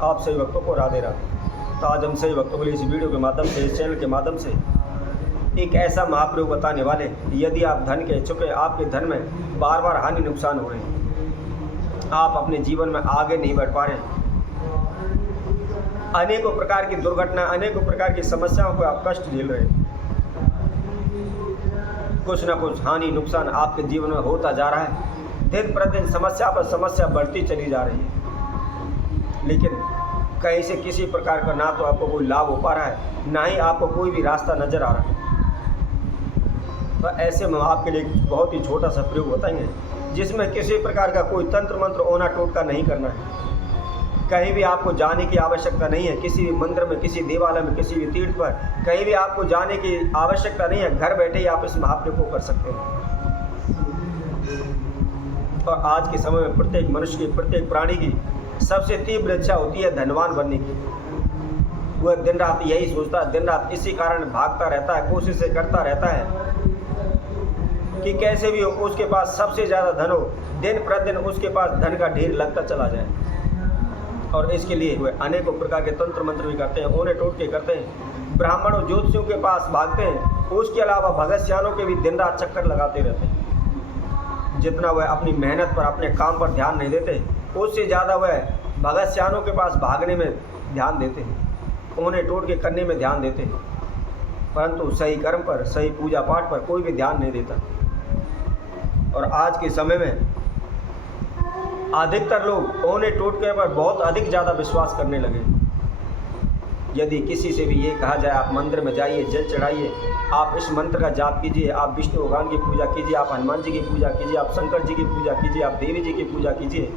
आप सभी भक्तों को राधे राधे। तो आज हम सभी भक्तों के लिए इस वीडियो के माध्यम से, इस चैनल के माध्यम से एक ऐसा महाप्रयोग बताने वाले, यदि आप धन के इच्छुक हैं, आपके धन में बार बार हानि नुकसान हो रहे हैं, आप अपने जीवन में आगे नहीं बढ़ पा रहे, अनेकों प्रकार की दुर्घटना, अनेकों प्रकार की समस्याओं को आप कष्ट झेल रहे हैं, कुछ ना कुछ हानि नुकसान आपके जीवन में होता जा रहा है, दिन प्रतिदिन समस्या पर समस्या बढ़ती चली जा रही है, लेकिन कहीं से किसी प्रकार का ना तो आपको कोई लाभ हो पा रहा है, ना ही आपको कोई भी रास्ता नजर आ रहा है। तो ऐसे में आपके लिए बहुत ही छोटा सा प्रयोग बताएंगे, जिसमें किसी प्रकार का कोई तंत्र मंत्र ओना टोटका नहीं करना है, कहीं भी आपको जाने की आवश्यकता नहीं है, किसी भी मंदिर में, किसी देवालय में, किसी भी तीर्थ पर कहीं भी आपको जाने की आवश्यकता नहीं है, घर बैठे ही आप इस महाप्रयोग को कर सकते हैं। और आज के समय में प्रत्येक मनुष्य की, प्रत्येक प्राणी की सबसे तीव्र इच्छा होती है धनवान बनने की। वह दिन रात यही सोचता है, दिन रात इसी कारण भागता रहता है, कोशिशें करता रहता है कि कैसे भी उसके पास सबसे ज़्यादा धन हो, दिन प्रतिदिन उसके पास धन का ढेर लगता चला जाए। और इसके लिए वे अनेकों प्रकार के तंत्र मंत्र भी करते हैं, ओने टोटके करते हैं, ब्राह्मणों ज्योतिषियों के पास भागते हैं, उसके अलावा भगत सियानों के भी दिन रात चक्कर लगाते रहते हैं। जितना वह अपनी मेहनत पर, अपने काम पर ध्यान नहीं देते, उससे ज़्यादा वह भगत सियानों के पास भागने में ध्यान देते हैं, ओने टोटके करने में ध्यान देते हैं, परंतु सही कर्म पर, सही पूजा पाठ पर कोई भी ध्यान नहीं देता। और आज के समय में अधिकतर लोग ओने टोटके पर बहुत अधिक ज़्यादा विश्वास करने लगे। यदि किसी से भी ये कहा जाए आप मंदिर में जाइए, जल चढ़ाइए, आप इस मंत्र का जाप कीजिए, आप विष्णु भगवान की पूजा कीजिए, आप हनुमान जी की पूजा कीजिए, आप शंकर जी की पूजा कीजिए, आप देवी जी की पूजा कीजिए,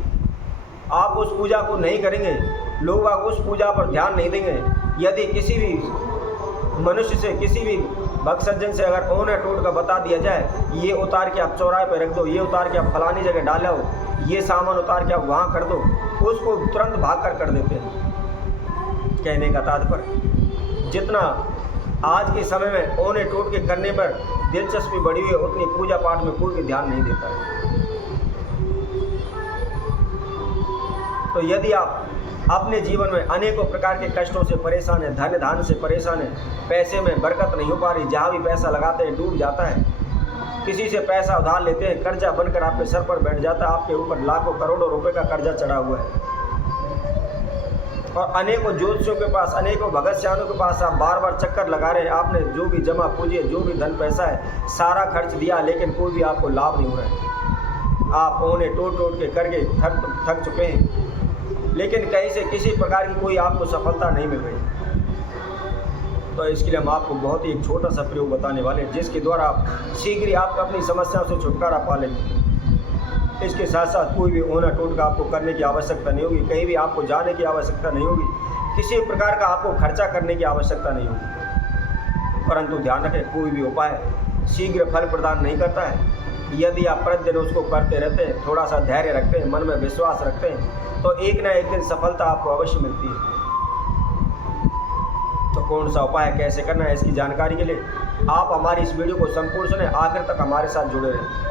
आप उस पूजा को नहीं करेंगे, लोग आप उस पूजा पर ध्यान नहीं देंगे। यदि किसी भी मनुष्य से, किसी भी भक्त सज्जन से अगर ओने टोटका बता दिया जाए, ये उतार के आप चौराहे पर रख दो, ये उतार के आप फलानी जगह डालो, ये सामान उतार के आप वहाँ कर दो, उसको तुरंत भाग कर देते हैं। कहने का तात्पर्य, जितना आज के समय में ओने टोटके करने पर दिलचस्पी बढ़ी हुई है, उतनी पूजा पाठ में कोई भी ध्यान नहीं देता है। तो यदि आप अपने जीवन में अनेकों प्रकार के कष्टों से परेशान है, धन धान से परेशान है, पैसे में बरकत नहीं हो पा रही, जहाँ भी पैसा लगाते हैं डूब जाता है, किसी से पैसा उधार लेते हैं, कर्जा बनकर आपके सर पर बैठ जाता है, आपके ऊपर लाखों करोड़ों रुपए का कर्जा चढ़ा हुआ है, और अनेकों ज्योतिषियों के पास, अनेकों भगत सियानों के पास आप बार बार चक्कर लगा रहे हैं, आपने जो भी जमा पूंजी, जो भी धन पैसा है सारा खर्च दिया, लेकिन कोई भी आपको लाभ नहीं हो रहा है। आप ओने टोट के करके थक चुके हैं, लेकिन कहीं से किसी प्रकार की कोई आपको सफलता नहीं मिल रही। तो इसके लिए हम आपको बहुत ही एक छोटा सा प्रयोग बताने वाले हैं, जिसके द्वारा आप शीघ्र ही आप अपनी समस्याओं से छुटकारा पा लेंगे। इसके साथ साथ कोई भी ओना टोटका आपको करने की आवश्यकता नहीं होगी, कहीं भी आपको जाने की आवश्यकता नहीं होगी, किसी प्रकार का आपको खर्चा करने की आवश्यकता नहीं होगी। परंतु ध्यान रखें, कोई भी उपाय शीघ्र फल प्रदान नहीं करता है। यदि आप प्रतिदिन उसको करते रहते हैं, थोड़ा सा धैर्य रखते हैं, मन में विश्वास रखते हैं, तो एक ना एक दिन सफलता आपको अवश्य मिलती है। तो कौन सा उपाय कैसे करना है, इसकी जानकारी के लिए आप हमारी इस वीडियो को संपूर्ण सुने, आखिर तक हमारे साथ जुड़े रहें।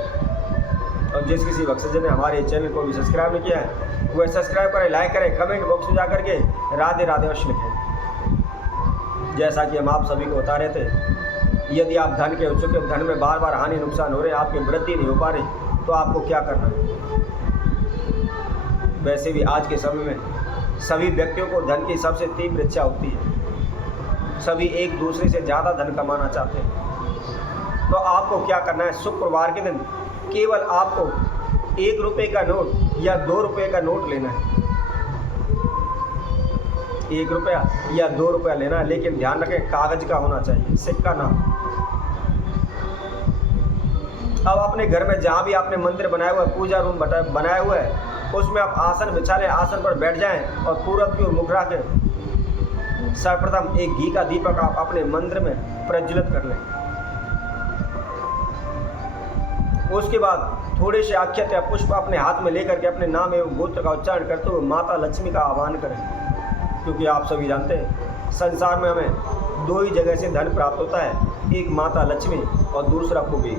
और जिस किसी भक्त सज्जन ने हमारे चैनल को भी सब्सक्राइब नहीं किया है, वह सब्सक्राइब करें, लाइक करें, कमेंट बॉक्स में जाकर के राधे राधे अवश्य लिखें। जैसा कि हम आप सभी को बता रहे थे, यदि आप धन के इच्छुक हैं, धन में बार बार हानि नुकसान हो रहे हैं, आपकी वृद्धि नहीं हो पा रही, तो आपको क्या करना है। वैसे भी आज के समय में सभी व्यक्तियों को धन की सबसे तीव्र इच्छा होती है, सभी एक दूसरे से ज़्यादा धन कमाना चाहते हैं। तो आपको क्या करना है, शुक्रवार के दिन केवल आपको 1 रुपये का नोट या 2 रुपये का नोट लेना है, 1 रुपया या 2 रुपया लेना है, लेकिन ध्यान रखें कागज का होना चाहिए, सिक्का ना। अब अपने घर में जहाँ भी आपने मंदिर बनाया हुआ है, पूजा रूम बनाया हुआ है, उसमें आप आसन बिछा लें, आसन पर बैठ जाएं और पूरब की ओर मुख रख के सर्वप्रथम एक घी का दीपक आप अपने मंदिर में प्रज्वलित कर लें। उसके बाद थोड़े से अक्षत या पुष्प अपने हाथ में लेकर के अपने नाम एवं गोत्र का उच्चारण करते हुए माता लक्ष्मी का आह्वान करें, क्योंकि आप सभी जानते हैं संसार में हमें 2 ही जगह से धन प्राप्त होता है, एक माता लक्ष्मी और दूसरा कुबेर।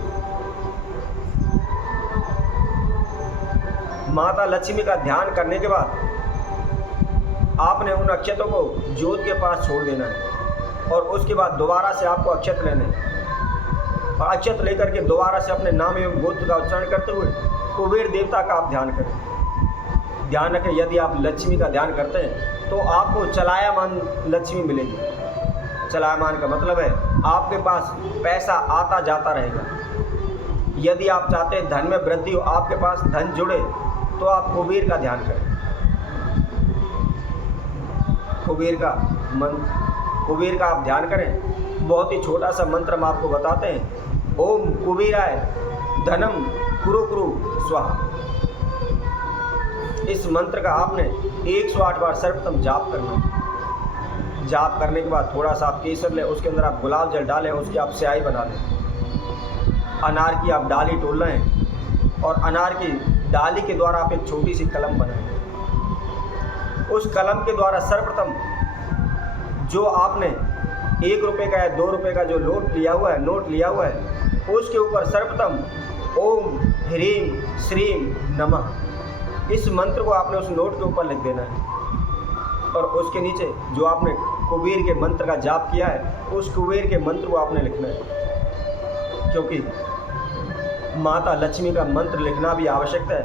माता लक्ष्मी का ध्यान करने के बाद आपने उन अक्षतों को ज्योत के पास छोड़ देना है और उसके बाद दोबारा से आपको अक्षत लेने हैं और अक्षत लेकर के दोबारा से अपने नाम एवं गोत्र का उच्चारण करते हुए कुबेर देवता का आप ध्यान करें। ध्यान रखें, यदि आप लक्ष्मी का ध्यान करते हैं तो आपको चलायमान लक्ष्मी मिलेगी। चलायमान का मतलब है आपके पास पैसा आता जाता रहेगा। यदि आप चाहते हैं धन में वृद्धि हो, आपके पास धन जुड़े, तो आप कुबेर का ध्यान करें। कुबेर का आप ध्यान करें। बहुत ही छोटा सा मंत्र हम आपको बताते हैं। ओम कुबेराय धनम कुरु कुरु स्वाहा। इस मंत्र का आपने 108 बार सर्वप्रथम जाप करना है। जाप करने के बाद थोड़ा सा आप केसर लें, उसके अंदर आप गुलाब जल डालें, उसकी आप स्याही बना लें। अनार की आप डाली तोड़ लें और अनार की डाली के द्वारा आप एक छोटी सी कलम बनाएं। उस कलम के द्वारा सर्वप्रथम जो आपने 1 रुपये का या 2 रुपये का जो नोट लिया हुआ है, उसके ऊपर सर्वप्रथम ओम ह्रीम श्रीम नमः इस मंत्र को आपने उस नोट के ऊपर लिख देना है और उसके नीचे जो आपने कुबेर के मंत्र का जाप किया है, उस कुबेर के मंत्र को आपने लिखना है। क्योंकि माता लक्ष्मी का मंत्र लिखना भी आवश्यक है,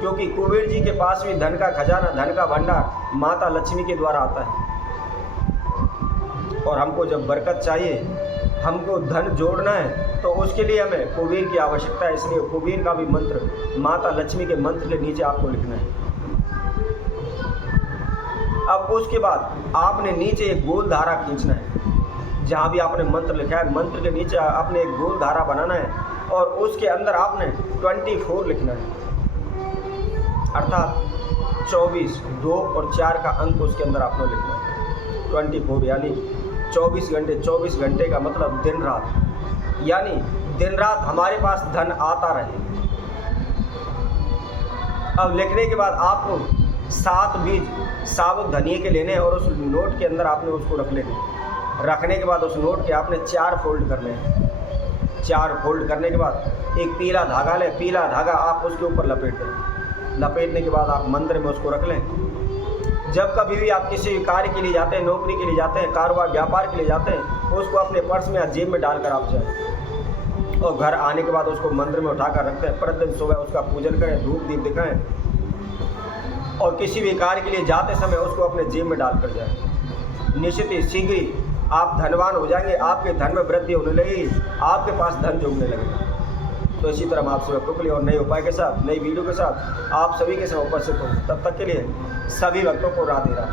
क्योंकि कुबेर जी के पास भी धन का खजाना, धन का भंडार माता लक्ष्मी के द्वारा आता है। और हमको जब बरकत चाहिए, हमको धन जोड़ना है, तो उसके लिए हमें कुबेर की आवश्यकता है। इसलिए कुबेर का भी मंत्र माता लक्ष्मी के मंत्र के नीचे आपको लिखना है। अब उसके बाद आपने नीचे एक गोल धारा खींचना है। जहाँ भी आपने मंत्र लिखा है, मंत्र के नीचे आपने एक गोल धारा बनाना है और उसके अंदर आपने 24 लिखना है, अर्थात 24, 2 और 4 का अंक उसके अंदर आपने लिखना है। 24 यानी 24 घंटे का मतलब दिन रात, यानी दिन रात हमारे पास धन आता रहे। अब लिखने के बाद आपको 7 बीज साबुत धनिये के लेने हैं और उस नोट के अंदर आपने उसको रख लेना। रखने के बाद उस नोट के आपने 4 फोल्ड करने हैं। 4 फोल्ड करने के बाद एक पीला धागा लें। पीला धागा आप उसके ऊपर लपेट दें। लपेटने के बाद आप मंदिर में उसको रख लें। जब कभी भी आप किसी कार्य के लिए जाते हैं, नौकरी के लिए जाते हैं, कारोबार व्यापार के लिए जाते हैं, उसको अपने पर्स में या जेब में डालकर आप जाएं और घर आने के बाद उसको मंदिर में उठाकर रखते हैं। प्रतिदिन सुबह उसका पूजन करें, धूप दीप दिखाएं और किसी भी कार्य के लिए जाते समय उसको अपने जेब में डालकर जाएं। निश्चित ही शीघ्र ही आप धनवान हो जाएंगे, आपके धन में वृद्धि होने लगेगी, आपके पास धन जुड़ने लगेगा। तो इसी तरह हम आपसे वक्तों और नए उपाय के साथ, नई वीडियो के साथ आप सभी के समय उपस्थित हों। तब तक के लिए सभी भक्तों को राधे राधे।